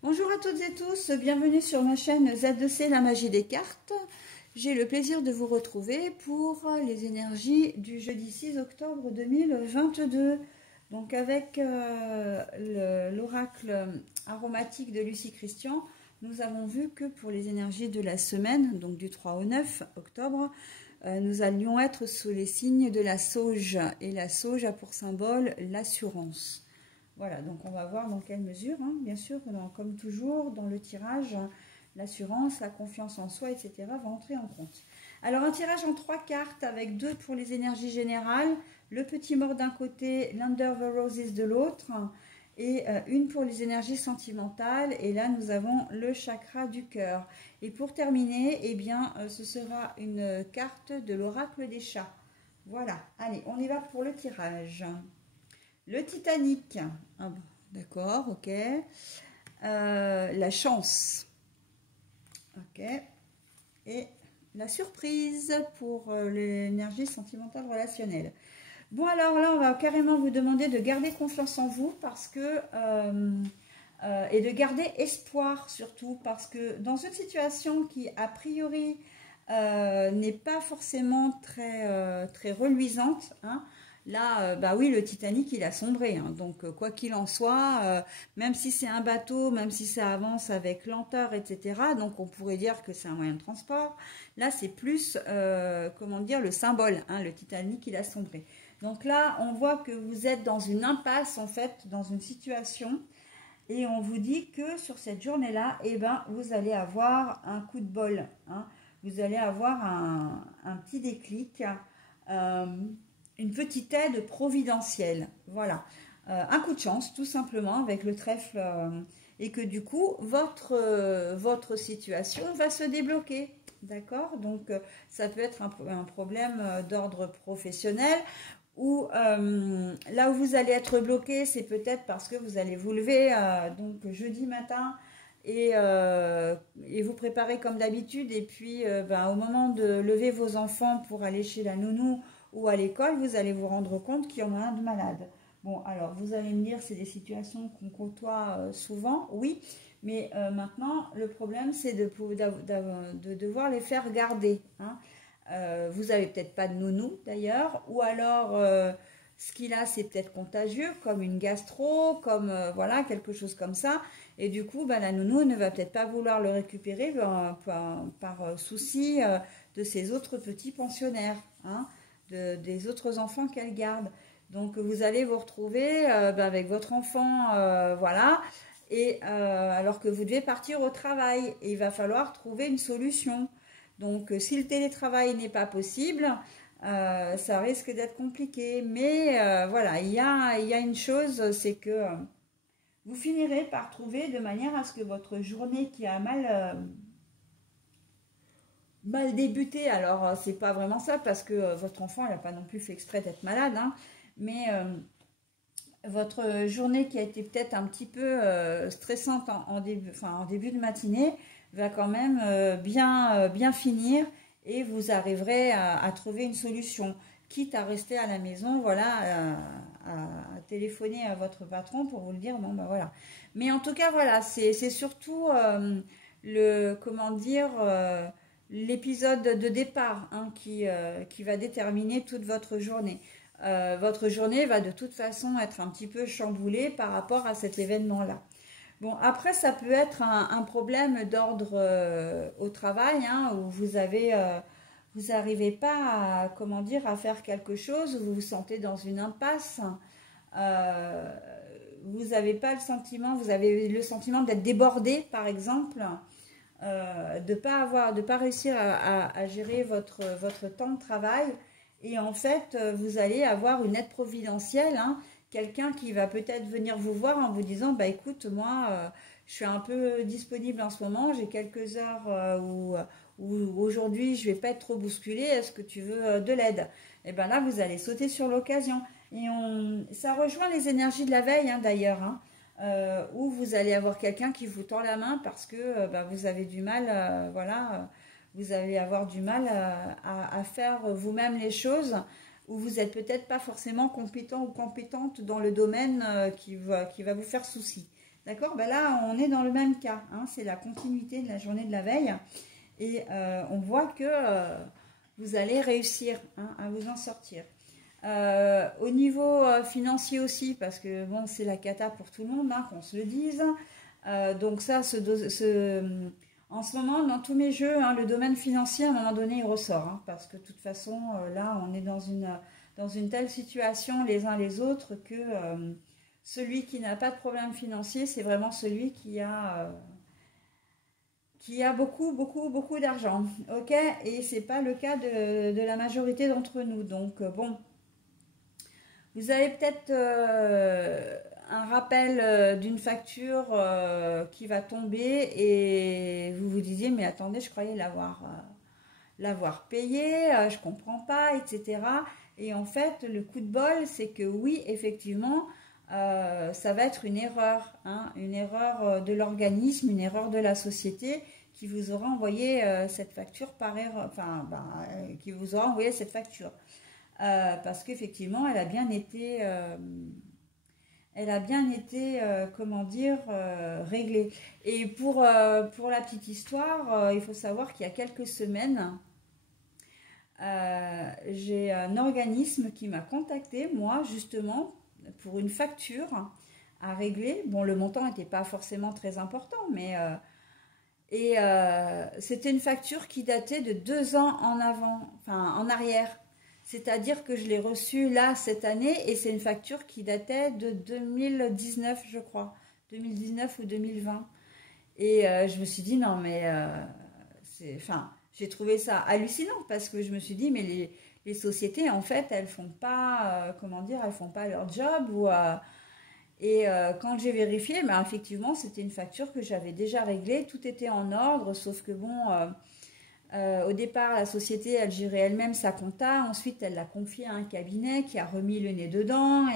Bonjour à toutes et tous, bienvenue sur ma chaîne Z2C, la magie des cartes. J'ai le plaisir de vous retrouver pour les énergies du jeudi 6 octobre 2022. Donc avec l'oracle aromatique de Lucie Christian, nous avons vu que pour les énergies de la semaine, donc du 3 au 9 octobre, nous allions être sous les signes de la sauge. Et la sauge a pour symbole l'assurance. Voilà, donc on va voir dans quelle mesure, hein, bien sûr, comme toujours, dans le tirage, l'assurance, la confiance en soi, etc. va entrer en compte. Alors un tirage en 3 cartes avec 2 pour les énergies générales, le petit mort d'un côté, l'Under the Roses de l'autre, et une pour les énergies sentimentales, et là nous avons le chakra du cœur. Et pour terminer, eh bien, ce sera une carte de l'oracle des chats. Voilà, allez, on y va pour le tirage. Le Titanic, ah bon, d'accord, ok. La chance, ok. Et la surprise pour l'énergie sentimentale relationnelle. Bon, alors là, on va carrément vous demander de garder confiance en vous parce que et de garder espoir surtout parce que dans une situation qui a priori n'est pas forcément très reluisante, hein. Là, bah oui, le Titanic, il a sombré. Hein. Donc, quoi qu'il en soit, même si c'est un bateau, même si ça avance avec lenteur, etc., donc on pourrait dire que c'est un moyen de transport. Là, c'est plus, comment dire, le symbole. Hein, le Titanic, il a sombré. Donc là, on voit que vous êtes dans une impasse, en fait, dans une situation. Et on vous dit que sur cette journée-là, eh ben, vous allez avoir un coup de bol. Hein. Vous allez avoir un petit déclic. Une petite aide providentielle, voilà, un coup de chance tout simplement avec le trèfle et que du coup votre situation va se débloquer, d'accord, donc ça peut être un problème d'ordre professionnel ou là où vous allez être bloqué, c'est peut-être parce que vous allez vous lever donc jeudi matin et vous préparez comme d'habitude et puis au moment de lever vos enfants pour aller chez la nounou ou à l'école, vous allez vous rendre compte qu'il y en a un de malade. Bon, alors, vous allez me dire, c'est des situations qu'on côtoie souvent, oui, mais maintenant, le problème, c'est de devoir les faire garder. Hein. Vous n'avez peut-être pas de nounou, d'ailleurs, ou alors, ce qu'il a, c'est peut-être contagieux, comme une gastro, comme, voilà, quelque chose comme ça, et du coup, la nounou ne va peut-être pas vouloir le récupérer par souci de ses autres petits pensionnaires, hein. Des autres enfants qu'elle garde. Donc vous allez vous retrouver avec votre enfant, voilà, et alors que vous devez partir au travail, et il va falloir trouver une solution. Donc si le télétravail n'est pas possible, ça risque d'être compliqué. Mais voilà, il y a une chose, c'est que vous finirez par trouver de manière à ce que votre journée qui a mal débuté, alors c'est pas vraiment ça parce que votre enfant n'a pas non plus fait exprès d'être malade, hein, mais votre journée qui a été peut-être un petit peu stressante en début de matinée va quand même bien finir et vous arriverez à trouver une solution, quitte à rester à la maison, voilà, à téléphoner à votre patron pour vous le dire, bon ben voilà. Mais en tout cas voilà, c'est surtout comment dire, l'épisode de départ, hein, qui va déterminer toute votre journée. Votre journée va de toute façon être un petit peu chamboulée par rapport à cet événement-là. Bon, après, ça peut être un problème d'ordre au travail, hein, où vous n'arrivez pas à, comment dire, à faire quelque chose, vous vous sentez dans une impasse. Vous n'avez pas le sentiment, vous avez le sentiment d'être débordé, par exemple. De pas réussir à gérer votre temps de travail et en fait vous allez avoir une aide providentielle, hein, quelqu'un qui va peut-être venir vous voir en vous disant bah écoute moi je suis un peu disponible en ce moment, j'ai quelques heures où aujourd'hui je vais pas être trop bousculée, est-ce que tu veux de l'aide? Et bien là vous allez sauter sur l'occasion et ça rejoint les énergies de la veille, hein, d'ailleurs, hein. Où vous allez avoir quelqu'un qui vous tend la main parce que vous avez du mal, voilà, vous allez avoir du mal à faire vous-même les choses, où vous n'êtes peut-être pas forcément compétent ou compétente dans le domaine qui va vous faire souci. D'accord? Ben là, on est dans le même cas. Hein, c'est la continuité de la journée de la veille. Et on voit que vous allez réussir, hein, à vous en sortir. Au niveau financier aussi, parce que bon, c'est la cata pour tout le monde, hein, qu'on se le dise. Donc ça, en ce moment, dans tous mes jeux, hein, le domaine financier, à un moment donné, il ressort. Hein, parce que de toute façon, là, on est dans une telle situation les uns les autres que celui qui n'a pas de problème financier, c'est vraiment celui qui a beaucoup, beaucoup, beaucoup d'argent. Ok? Et c'est pas le cas de la majorité d'entre nous. Donc, bon, vous avez peut-être un rappel d'une facture qui va tomber et vous vous disiez, mais attendez, je croyais l'avoir payé, je comprends pas, etc. Et en fait, le coup de bol, c'est que oui, effectivement, ça va être une erreur, hein, une erreur de l'organisme, une erreur de la société qui vous aura envoyé cette facture par erreur, enfin, qui vous aura envoyé cette facture. Parce qu'effectivement, elle a bien été, comment dire, réglée. Et pour la petite histoire, il faut savoir qu'il y a quelques semaines, j'ai un organisme qui m'a contacté, moi, justement, pour une facture à régler. Bon, le montant n'était pas forcément très important, mais... c'était une facture qui datait de 2 ans en avant, enfin en arrière. C'est-à-dire que je l'ai reçue là cette année et c'est une facture qui datait de 2019, je crois. 2019 ou 2020. Et je me suis dit, non mais... enfin, j'ai trouvé ça hallucinant parce que je me suis dit, mais les sociétés, en fait, elles font pas, comment dire, elles font pas leur job ou... quand j'ai vérifié, ben, effectivement, c'était une facture que j'avais déjà réglée. Tout était en ordre, sauf que bon, au départ, la société, elle gérait elle-même sa compta. Ensuite, elle l'a confiée à un cabinet qui a remis le nez dedans,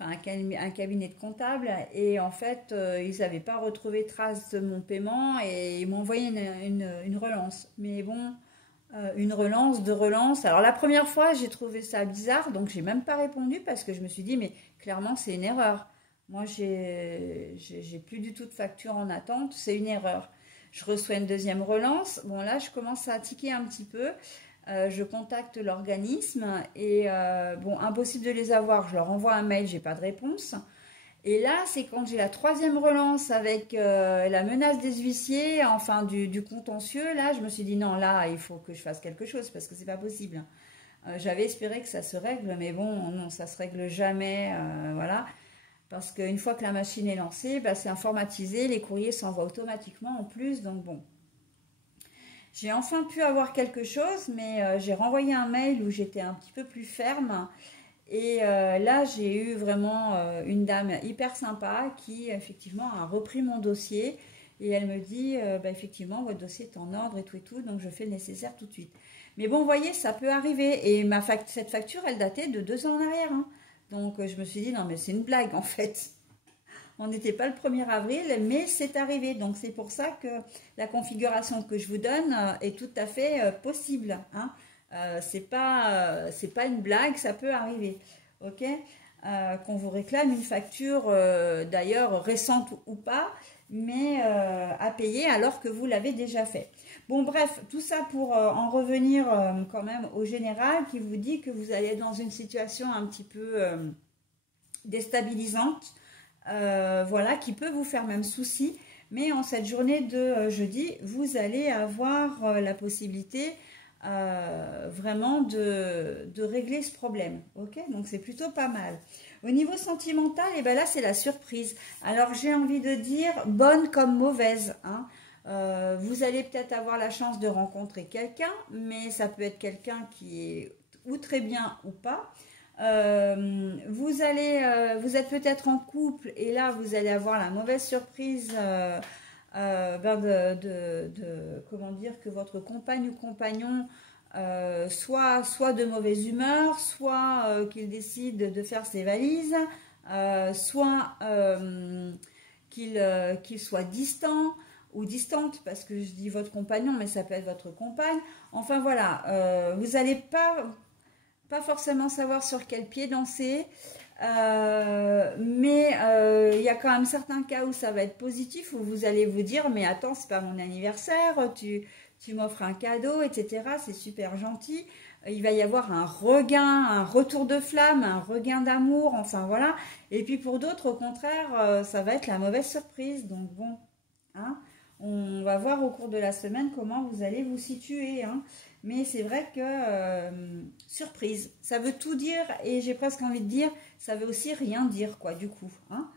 enfin, un cabinet de comptable. Et en fait, ils n'avaient pas retrouvé trace de mon paiement et ils m'ont envoyé une relance. Mais bon, une relance, deux relances. Alors la première fois, j'ai trouvé ça bizarre, donc j'ai même pas répondu parce que je me suis dit, mais clairement, c'est une erreur. Moi, j'ai plus du tout de facture en attente, c'est une erreur. Je reçois une deuxième relance. Bon, là, je commence à tiquer un petit peu. Je contacte l'organisme et bon, impossible de les avoir. Je leur envoie un mail, j'ai pas de réponse. Et là, c'est quand j'ai la troisième relance avec la menace des huissiers, enfin du contentieux, là, je me suis dit non, là, il faut que je fasse quelque chose parce que c'est pas possible. J'avais espéré que ça se règle, mais bon, non, ça se règle jamais, voilà. Parce qu'une fois que la machine est lancée, bah, c'est informatisé, les courriers s'envoient automatiquement en plus, donc bon. J'ai enfin pu avoir quelque chose, mais j'ai renvoyé un mail où j'étais un petit peu plus ferme. Et là, j'ai eu vraiment une dame hyper sympa qui, effectivement, a repris mon dossier. Et elle me dit, bah, effectivement, votre dossier est en ordre et tout, donc je fais le nécessaire tout de suite. Mais bon, vous voyez, ça peut arriver. Et cette facture, elle datait de 2 ans en arrière. Hein. Donc, je me suis dit, non, mais c'est une blague, en fait. On n'était pas le 1er avril, mais c'est arrivé. Donc, c'est pour ça que la configuration que je vous donne est tout à fait possible. Hein. C'est pas une blague, ça peut arriver. Ok, qu'on vous réclame une facture, d'ailleurs récente ou pas, mais à payer alors que vous l'avez déjà fait. Bon, bref, tout ça pour en revenir quand même au général qui vous dit que vous allez être dans une situation un petit peu déstabilisante, voilà, qui peut vous faire même souci. Mais en cette journée de jeudi, vous allez avoir la possibilité vraiment de régler ce problème. Ok, donc c'est plutôt pas mal. Au niveau sentimental, et ben là c'est la surprise. Alors j'ai envie de dire bonne comme mauvaise. Hein. Vous allez peut-être avoir la chance de rencontrer quelqu'un, mais ça peut être quelqu'un qui est ou très bien ou pas. Vous êtes peut-être en couple et là vous allez avoir la mauvaise surprise comment dire, que votre compagne ou compagnon soit de mauvaise humeur, soit qu'il décide de faire ses valises, soit qu'il soit distant ou distante, parce que je dis votre compagnon, mais ça peut être votre compagne. Enfin voilà, vous n'allez pas forcément savoir sur quel pied danser. Mais il y a quand même certains cas où ça va être positif, où vous allez vous dire, mais attends, c'est pas mon anniversaire, tu m'offres un cadeau, etc. C'est super gentil. Il va y avoir un regain, un retour de flamme, un regain d'amour, enfin voilà. Et puis pour d'autres, au contraire, ça va être la mauvaise surprise. Donc bon, hein, on va voir au cours de la semaine comment vous allez vous situer, hein. Mais c'est vrai que surprise, ça veut tout dire et j'ai presque envie de dire, ça veut aussi rien dire quoi du coup, hein.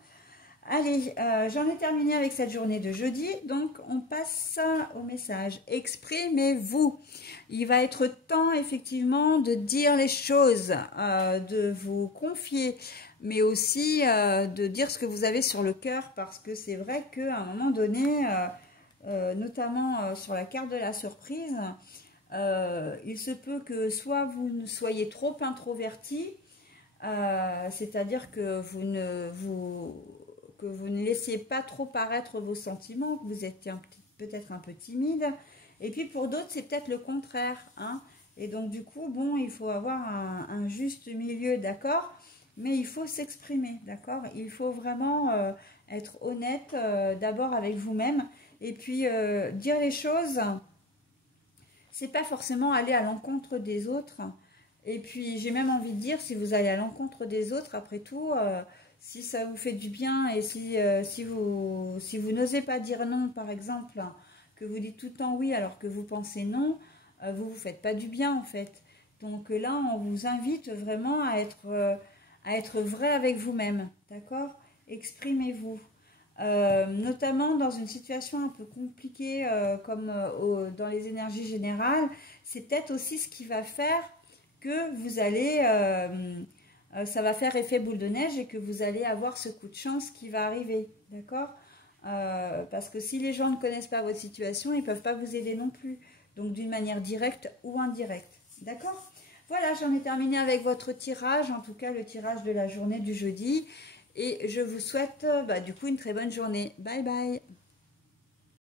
Allez, j'en ai terminé avec cette journée de jeudi, donc on passe au message. Exprimez-vous. Il va être temps effectivement de dire les choses, de vous confier, mais aussi de dire ce que vous avez sur le cœur, parce que c'est vrai qu'à un moment donné, notamment sur la carte de la surprise, il se peut que soit vous ne soyez trop introverti, c'est-à-dire que vous ne laissiez pas trop paraître vos sentiments, que vous êtes peut-être un peu timide. Et puis pour d'autres, c'est peut-être le contraire, hein. Et donc du coup, bon, il faut avoir un juste milieu, d'accord? Mais il faut s'exprimer, d'accord? Il faut vraiment être honnête d'abord avec vous-même. Et puis dire les choses, c'est pas forcément aller à l'encontre des autres. Et puis j'ai même envie de dire, si vous allez à l'encontre des autres, après tout, si ça vous fait du bien et si vous n'osez pas dire non, par exemple, que vous dites tout le temps oui alors que vous pensez non, vous vous faites pas du bien en fait. Donc là, on vous invite vraiment à être vrai avec vous-même, d'accord? Exprimez-vous. Notamment dans une situation un peu compliquée comme dans les énergies générales, c'est peut-être aussi ce qui va faire que vous allez, ça va faire effet boule de neige et que vous allez avoir ce coup de chance qui va arriver, d'accord? Parce que si les gens ne connaissent pas votre situation, ils ne peuvent pas vous aider non plus, donc d'une manière directe ou indirecte, d'accord? Voilà, j'en ai terminé avec votre tirage, en tout cas le tirage de la journée du jeudi. Et je vous souhaite du coup une très bonne journée. Bye bye.